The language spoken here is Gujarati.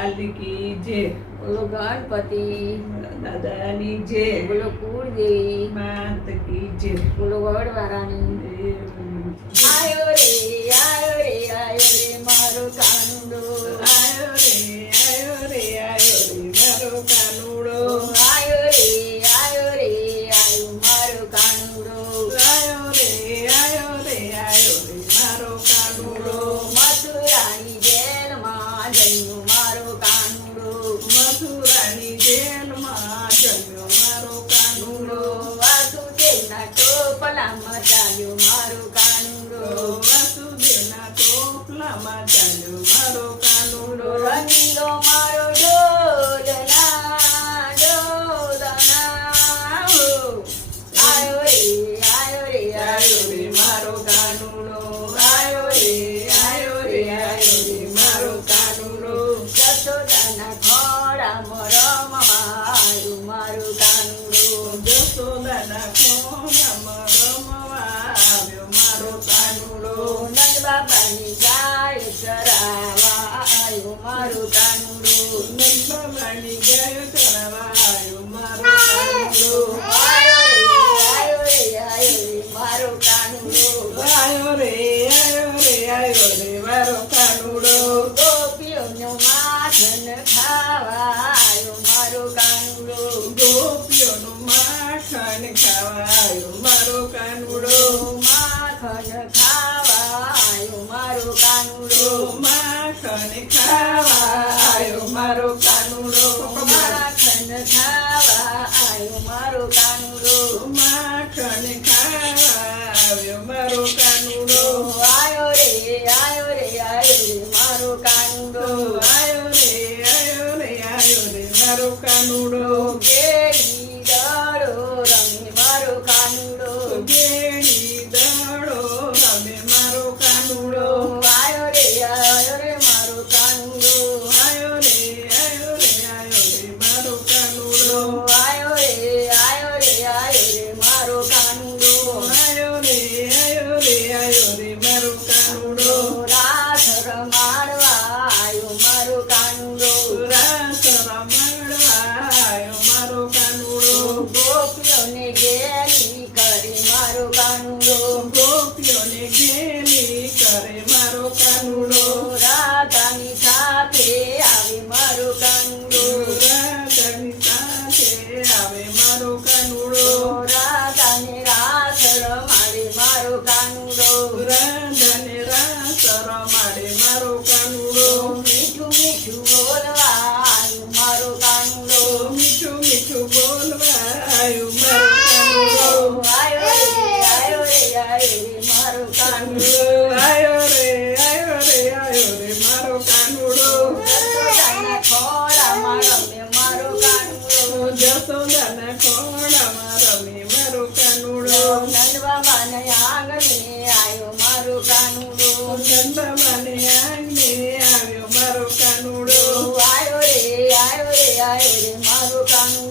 લાલ કી જય. બોલો ગણપતિ દાદાની જય. બોલો કુળદેવી માત કી જય. બોલો વડવારાણી. આયો રે આયો રે આયો રે મારો કાનુડો. આયો રે આયો રે આયો રે મારો કાનુડો. આયો રે આયો રે આયો મારો કાનુડો. આયો રે આયો રે આયો રે મારો કાનુડો. મથુરાની જેલમાં જન્મ્યો મારો કાનુડો. મથુરાની જેલમાં જન્મ્યો મારો કાનુડો. વાસુદેવના ટોપલામાં ચાલ્યો મારો કાનુડો. વાસુદેવના ટોપલામાં ચાલ્યો મારો કાનુડો. રંગીલો મારો ડોલના ડોલના હો. આયો રે આયો રે આયો રે મારો કાનુડો. આયો રે આયો રે આયો રે મારો કાનુડો. જશોદાના ખોળામાં રમવા આવ્યો મારો કાનુડો. જશોદાના ખોળામાં રમવા આવ્યો મારો કાનુડો. નંદ બાબાની ગાય ચરાવા આવ્યો મારો કાનુડો. નંદબાબાની ગાય ચરાવા આવ્યો મારો કાનુડો. આયો રે આયો રે આયો રે મારો કાનુડો. આયો રે આયો રે આયો રે મારો કાનુડો. ગોપીઓનો માખણ ખાવા આવ્યો મારો કાનુડો. ગોપીઓનું માખણ ખાવા આવ્યો મારો કાનુડો. માખણ ખાવા આવ્યો મારો કાનુડો. માખણ ખાવા આવ્યો મારો કાનુડો. માખણ ખાવા આવ્યો મારો કાનુડો. માખણ ખાવા આવ્યો મારો કાનુડો. આયો રે આયો રે આયો રે મારો કાનુડો. આયો રે આયો રે આયો રે મારો કાનુડો. કેડી દડો રમે મારો કાનુડો. ગેડી દડો રમે મારો કાનુડો. આયો રે મારો કાનુડો. આયો રે આયો રે આયો રે મારો કાનુડો. આયો રે આયો રે આયો રે મારો કાનુડો. આયો રે આયો રે આયો રે મારો કાનુડો. રાસ રમાડવા આવ્યો મારો કાનુડો. રાસ રમાડવા આવ્યો મારો કાનુડો. ગોપીઓને ગેલી કરે મારો કાનુડો. ગોપીઓને ઘેરી કરે મારો કાનુડો. રાધાની સાથે આવે મારો કાનુડો. રાધાની સાથે આવે મારો કાનુડો. રાધાને રાસ રમાડે મારો કાનુડો. રાધાને રાસ રમાડે મારો કાનુડો. મીઠું મીઠું બોલવા આવ્યો મારો કાનુડો. મીઠું મીઠું બોલવા આવ્યો મારો કાનુડો. આયો રે આયો રે આયો રે મારો કાનુડો. આયો રે આયો રે આયો રે મારો કાનુડો. જશોદાના ખોળામાં રમે મારો કાનુડો. જશોદાના ખોળામાં રમે મારો કાનુડો. નંદ બાબાને આંગણે આવ્યો મારો કાનુડો. નંદબાબાને આંગણે આવ્યો મારો કાનુડો. આયો રે આયો રે આયો રે મારો કાનુડો.